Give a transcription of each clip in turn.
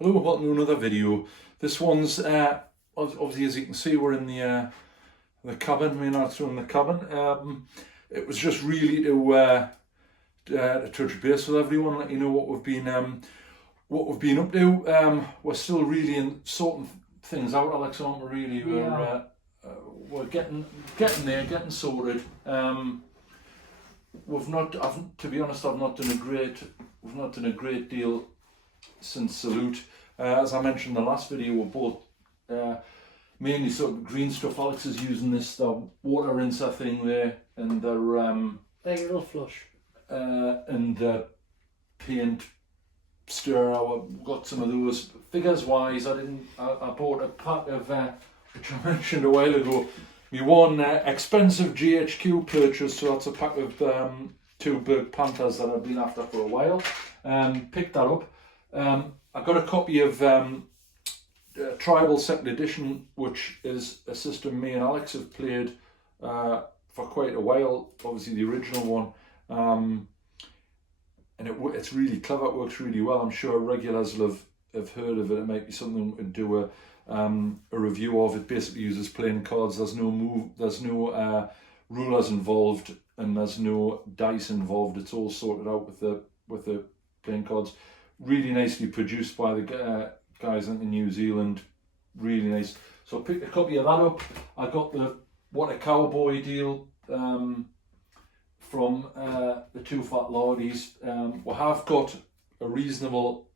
Hello, welcome to another video. This one's obviously, as you can see, we're in the cabin. We're not in the cabin. It was just really to touch base with everyone, let you know what we've been up to. We're still really sorting things out, Alex, aren't we? Really, Yeah. we're getting there, getting sorted. To be honest, we've not done a great deal since Salute. As I mentioned in the last video, we're both mainly sort of green stuff. Alex is using this water rinser thing there, and the Like a little flush. and paint stirrer. I've got some of those. Figures wise, I bought a pack of which I mentioned a while ago. My one expensive GHQ purchase, so that's a pack of 2 Berg Panthers that I've been after for a while. Picked that up. I got a copy of Tribal 2nd Edition, which is a system me and Alex have played for quite a while. Obviously the original one, and it's really clever. It works really well. I'm sure regulars will have heard of it. It might be something we can do a review of. It basically uses playing cards. There's no rulers involved, and there's no dice involved. It's all sorted out with the playing cards. Really nicely produced by the guys in New Zealand. Really nice. So I picked a copy of that up. I got the What a Cowboy deal from the Two Fat Lordies. We have got a reasonable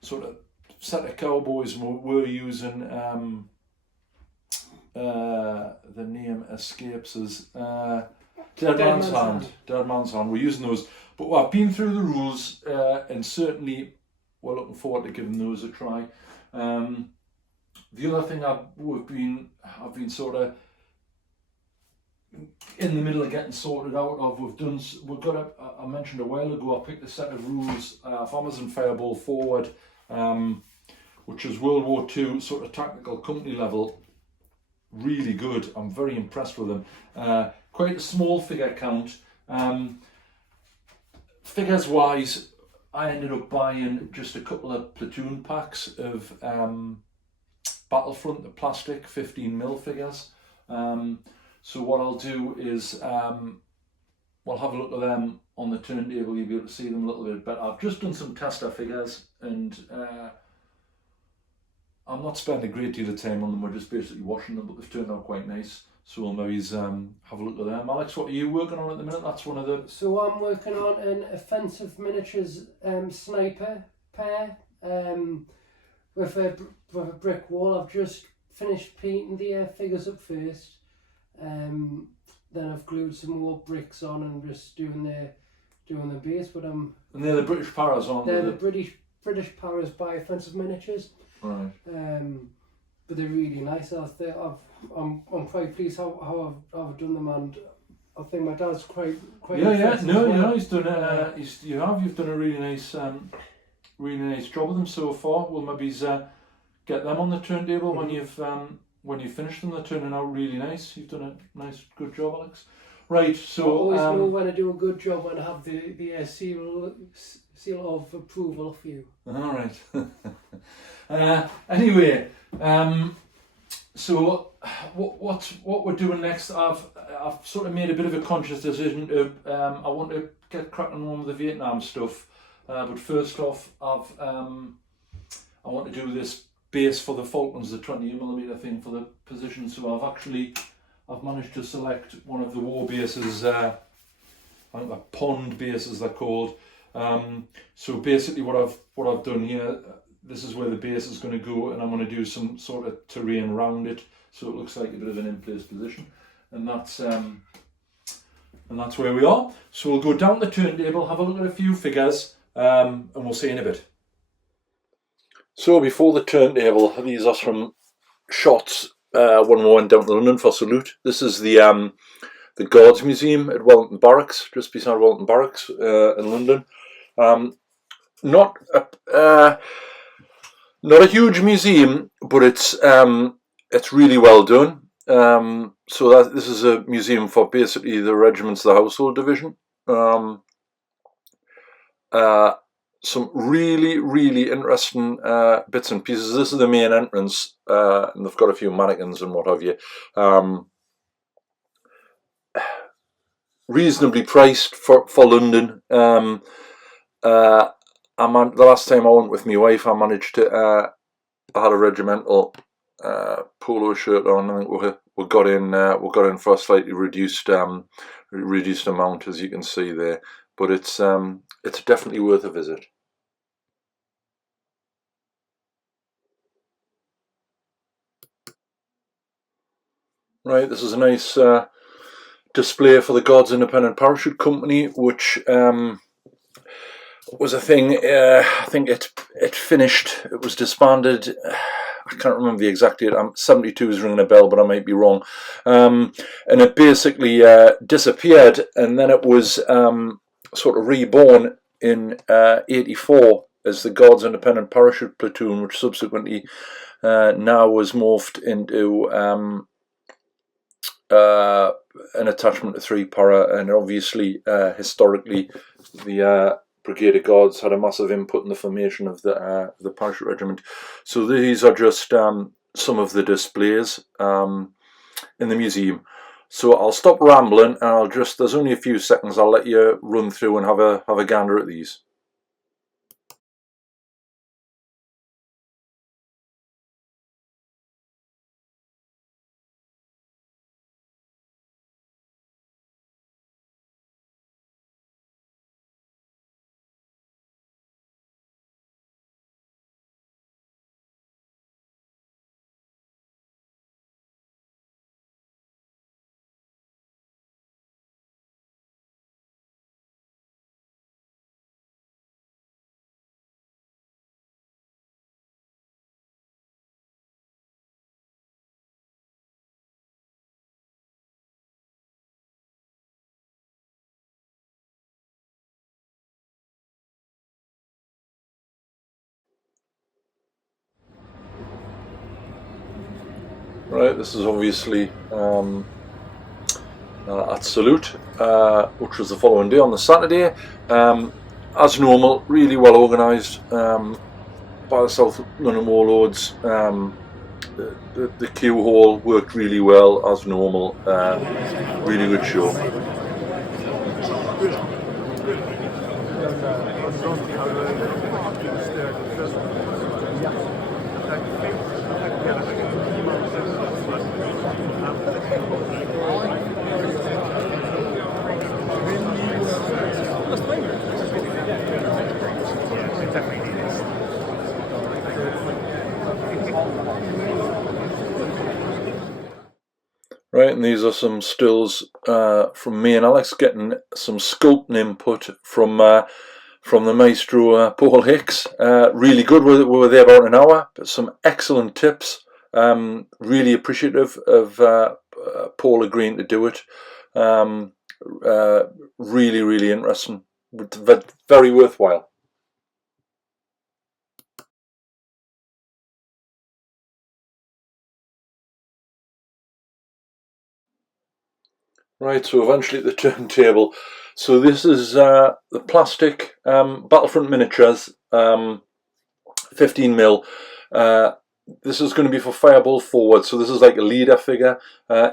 sort of set of cowboys. We're using the name escapes us. Dead Man's Hand. Dead Man's Hand. We're using those. But I've been through the rules, and certainly we're looking forward to giving those a try. The other thing I've been sort of in the middle of getting sorted out of. I mentioned a while ago, I picked a set of rules of Amazon Fireball Forward, which is World War II sort of tactical company level. Really good. I'm very impressed with them. Quite a small figure count. Figures wise, I ended up buying just a couple of platoon packs of Battlefront, the plastic 15mm figures. So what I'll do is we'll have a look at them on the turntable. You'll be able to see them a little bit better. I've just done some tester figures, and I'm not spending a great deal of time on them. We're just basically washing them, but they've turned out quite nice. So we'll maybe have a look at them. Alex, what are you working on at the minute? That's one of the... So I'm working on an offensive miniatures sniper pair with a brick wall. I've just finished painting the figures up first. Then I've glued some more bricks on and just doing the base. But And they're the British Paras, aren't they? They're the British Paras by Offensive Miniatures. Right. But they're really nice. I'm quite pleased how I've done them, and I think my dad's quite Yeah. No, well. yeah, he's done it. You've done a really nice job of them so far. We'll maybe get them on the turntable when you've finished them. They're turning out really nice. You've done a nice, good job, Alex. Right, so I always know when I do a good job when I have the seal of approval of you. All right. Anyway, so what we're doing next? I've sort of made a bit of a conscious decision to I want to get cracking on with the Vietnam stuff, but first off, I want to do this base for the Falcons, the 20mm thing for the position. So I've managed to select one of the war bases. I think they're pond bases they're called. So basically, what I've done here, this is where the base is going to go, and I'm going to do some sort of terrain around it, so it looks like a bit of an in-place position, and that's where we are. So we'll go down the turntable, have a look at a few figures, and we'll see you in a bit. So before the turntable, these are some shots when we went down to London for Salute. This is the Guards Museum at Wellington Barracks, just beside Wellington Barracks in London. Not a huge museum, but it's really well done. So this is a museum for basically the regiments, the household division. some really interesting bits and pieces. This is the main entrance, and they've got a few mannequins and what have you. Reasonably priced for London. The last time I went with my wife, I managed to. I had a regimental polo shirt on. I think we got in for a slightly reduced amount, as you can see there. But it's definitely worth a visit. Right, this is a nice display for the God's Independent Parachute Company, which was a thing. I think it finished. It was disbanded. I can't remember the exact date. 72 is ringing a bell, but I might be wrong. And it basically disappeared, and then it was sort of reborn in 84 as the God's Independent Parachute Platoon, which subsequently now was morphed into an attachment to 3 Para, and obviously historically the Brigade of Guards had a massive input in the formation of the parachute regiment. So these are just some of the displays in the museum. So I'll stop rambling, and there's only a few seconds. I'll let you run through and have a gander at these. Right, this is obviously at Salute, which was the following day on the Saturday. As normal, really well organised by the South London Warlords. The queue hall worked really well, as normal. Really good show. Right, and these are some stills from me and Alex, getting some sculpting input from the maestro Paul Hicks. Really good. We were there about an hour, but some excellent tips. Really appreciative of Paul agreeing to do it. Really interesting. Very worthwhile. Right, so eventually at the turntable. So this is the plastic Battlefront miniatures, 15mm. This is going to be for Fireball Forward, so this is like a leader figure.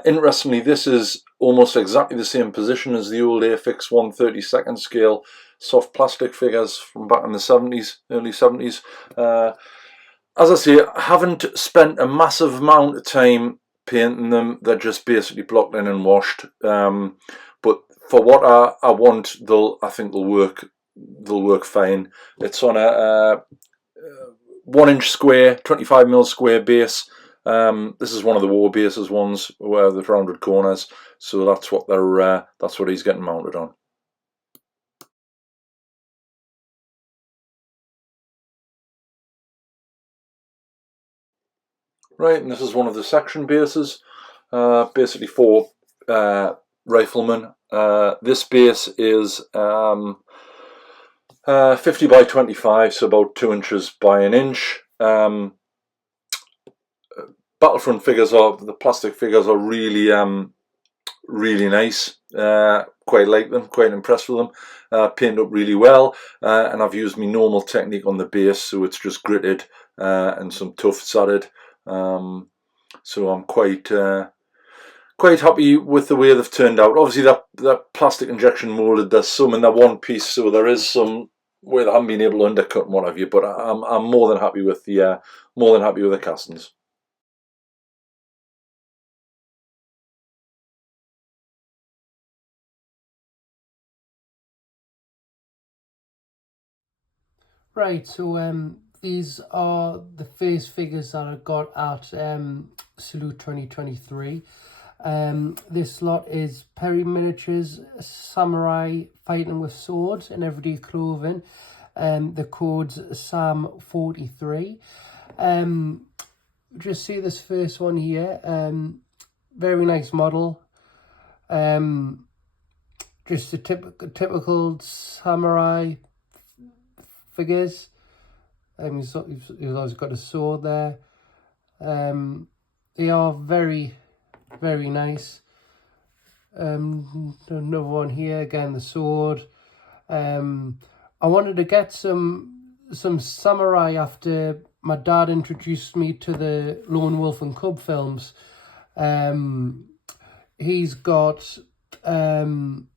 Interestingly, this is almost exactly the same position as the old Airfix 1/32 scale soft plastic figures from back in the 70s, early 70s. As I say, I haven't spent a massive amount of time painting them. They're just basically blocked in and washed. But for what I want, I think they'll work. They'll work fine. It's on a 1-inch square, 25mm square base. This is one of the War Bases ones where the rounded corners. So that's what that's what he's getting mounted on. Right, and this is one of the section bases, basically for riflemen. This base is 50 by 25, so about 2 inches by an inch. Battlefront figures the plastic figures are really nice. quite like them, quite impressed with them. Painted up really well, and I've used my normal technique on the base, so it's just gritted and some tufts added. So I'm quite happy with the way they've turned out. Obviously that plastic injection molded, there's some in that one piece, so there is some where they haven't been able to undercut and what have you, but I'm more than happy with the castings. Right, so these are the first figures that I got at Salute 2023. This lot is Perry Miniatures Samurai Fighting with Swords in everyday clothing. The code's SAM43. Just see this first one here. Very nice model. Just a typical samurai figures. He's always got a sword there. They are very, very nice. Another one here, again the sword. I wanted to get some samurai after my dad introduced me to the Lone Wolf and Cub films. He's got some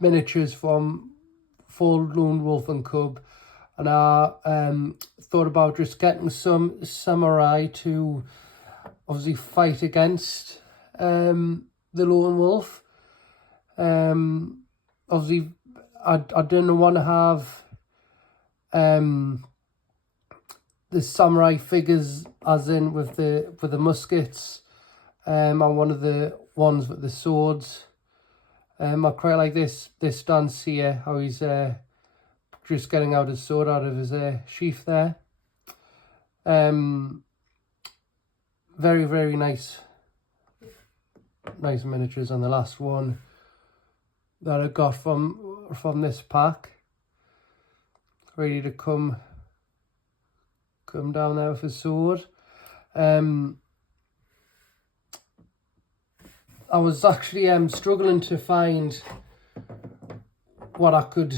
miniatures from full Lone Wolf and Cub, and I thought about just getting some samurai to obviously fight against the Lone Wolf. Obviously I didn't want to have the samurai figures as in with the muskets. I wanted the ones with the swords. I quite like this dance here, how he's just getting out his sword out of his sheath there. Very, very nice miniatures. And the last one that I got from this pack, ready to come down there with his sword. I was actually struggling to find what I could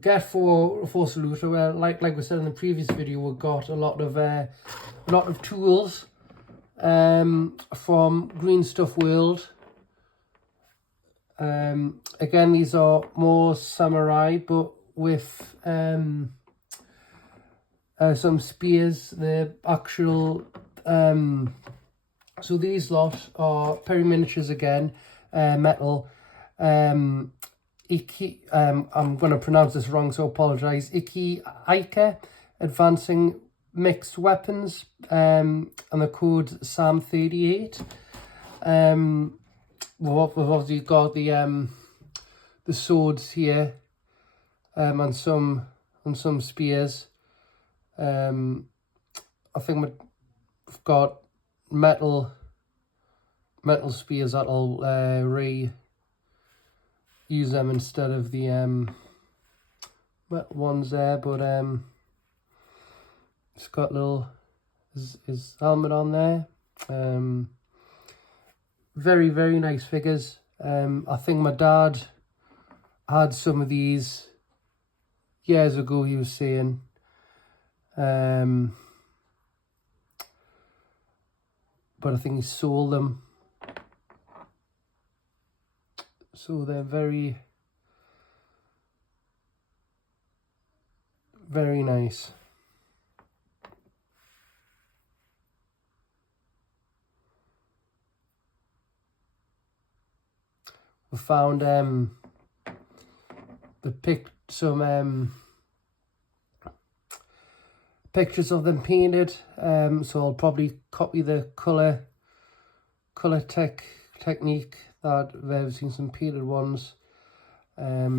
get for Salute. Well, like we said in the previous video, we got a lot of tools from Green Stuff World. Again, these are more samurai, but with some spears. The actual so these lot are Perry Miniatures again, metal. I'm going to pronounce this wrong, so apologise. Ika Advancing Mixed Weapons, and the code SAM38. We've obviously got the swords here, and some spears. I think we've got metal spears that'll reuse them instead of the metal ones there, but it's got his helmet on there. Very, very nice figures. I think my dad had some of these years ago, he was saying. But I think he sold them. So they're very, very nice. We found some pictures of them painted, so I'll probably copy the colour technique that I've seen some painted ones. I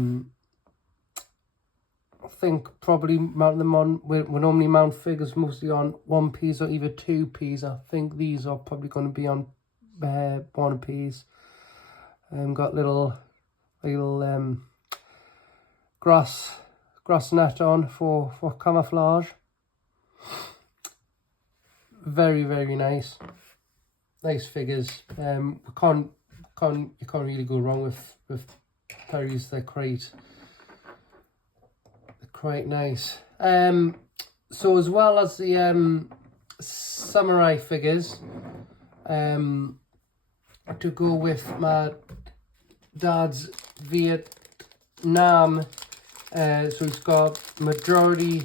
think probably mount them on, we normally mount figures mostly on 1Ps or either 2Ps. I think these are probably going to be on 1Ps. Got little grass net on for camouflage. Very, very nice. nice figures. You can't really go wrong with Perry's. They're quite nice. So as well as the samurai figures, to go with my dad's Vietnam, so he's got majority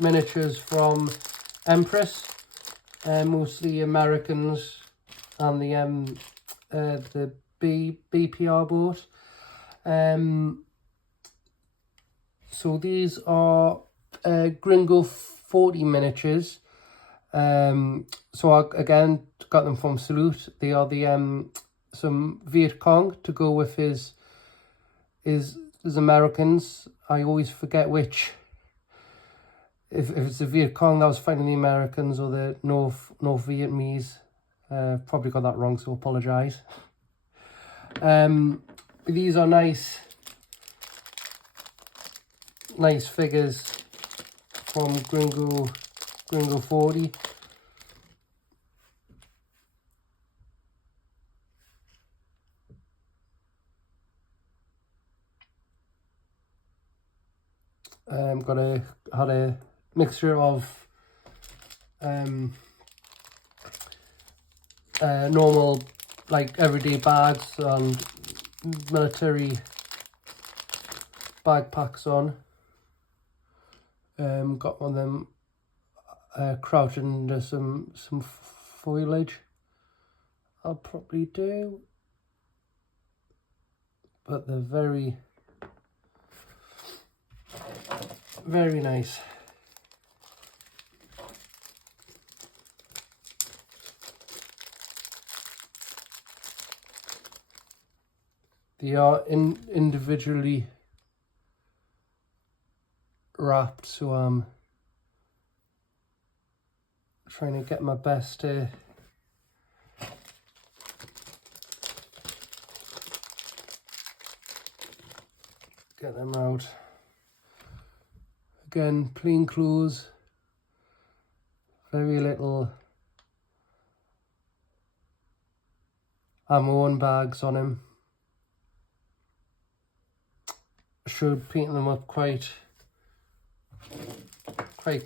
miniatures from Empress, mostly Americans, and the BPR boat. So these are Gringo 40 miniatures. So I again got them from Salute. They are the some Viet Cong to go with his Americans. I always forget which, if it's the Viet Cong that was fighting the Americans or the North Vietnamese. Probably got that wrong, so apologise. These are nice figures from Gringo 40. Had a mixture of normal, like, everyday bags and military backpacks on. Got one of them crouching under some foliage. I'll probably do, but they're very nice. They are individually wrapped, so I'm trying to get my best to get them out. Again, plain clothes, very little ammo and bags on him. Should paint them up quite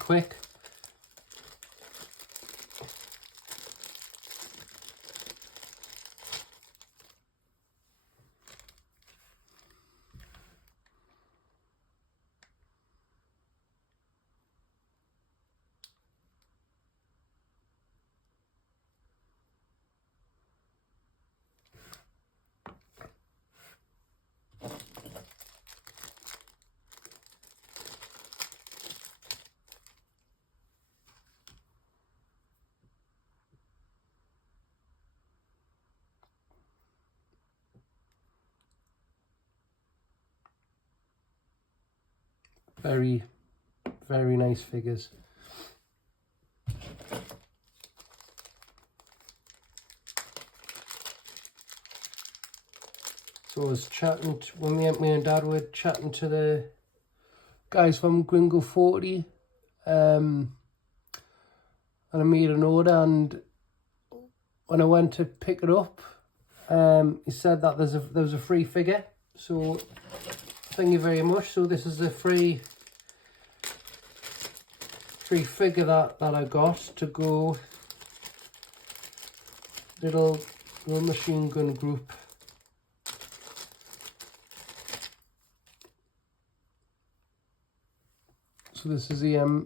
quick. Very nice figures. So I was chatting when me and Dad were chatting to the guys from Gringo 40, and I made an order, and when I went to pick it up, he said that there was a free figure. So thank you very much. So this is a free figure that I got to go. Little machine gun group. So this is the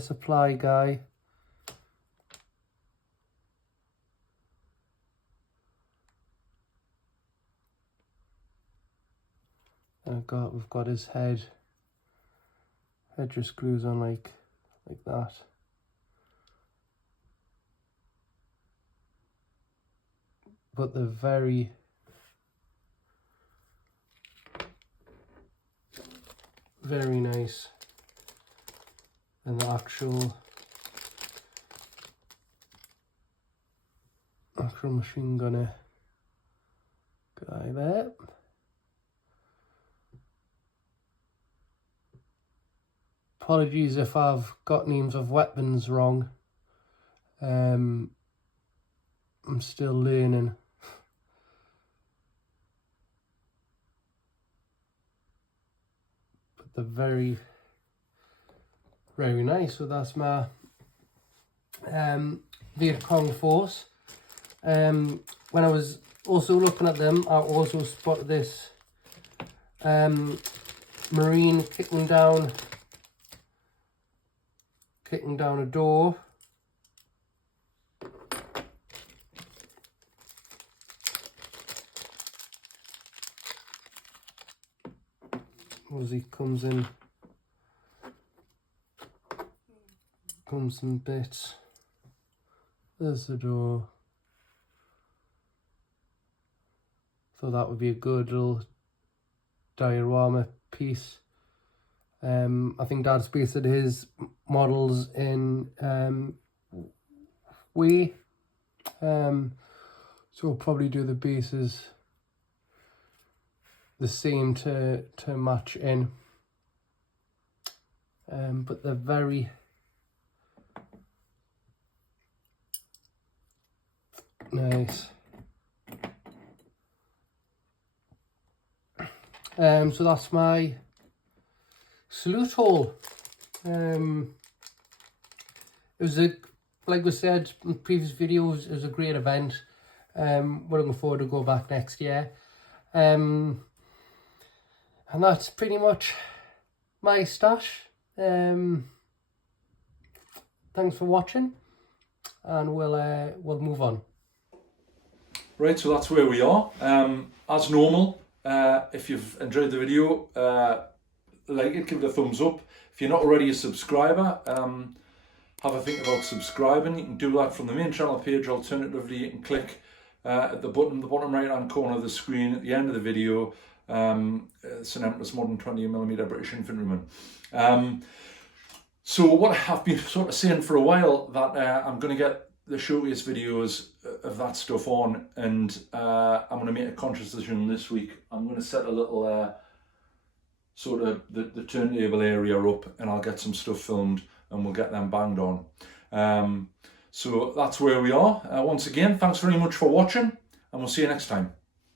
supply guy. We've got his head. Head just screws on like that. But they're very nice. And the actual machine gunner guy there. Apologies if I've got names of weapons wrong. I'm still learning. But they're very, very nice. So that's my Viet Cong Force. When I was also looking at them, I also spotted this Marine kicking down a door. As he comes in bits. There's the door. So that would be a good little diorama piece. I think Dad's based his models in Wii. So we'll probably do the bases the same to match in. But they're very nice. So that's my salute haul. It was like we said in previous videos, it was a great event. We're looking forward to go back next year. And that's pretty much my stash. Thanks for watching, and we'll move on. Right, so that's where we are. As normal, if you've enjoyed the video, like it, give it a thumbs up. If you're not already a subscriber, have a think about subscribing. You can do that from the main channel page. Alternatively, you can click at the bottom right hand corner of the screen at the end of the video. St Empress Modern 20mm British Infantryman. So what I've been sort of saying for a while, that I'm going to get the showcase videos of that stuff on, and I'm going to make a conscious decision this week. I'm going to set a little sort of the turntable area up, and I'll get some stuff filmed and we'll get them banged on. So that's where we are. Once again, thanks very much for watching, and we'll see you next time.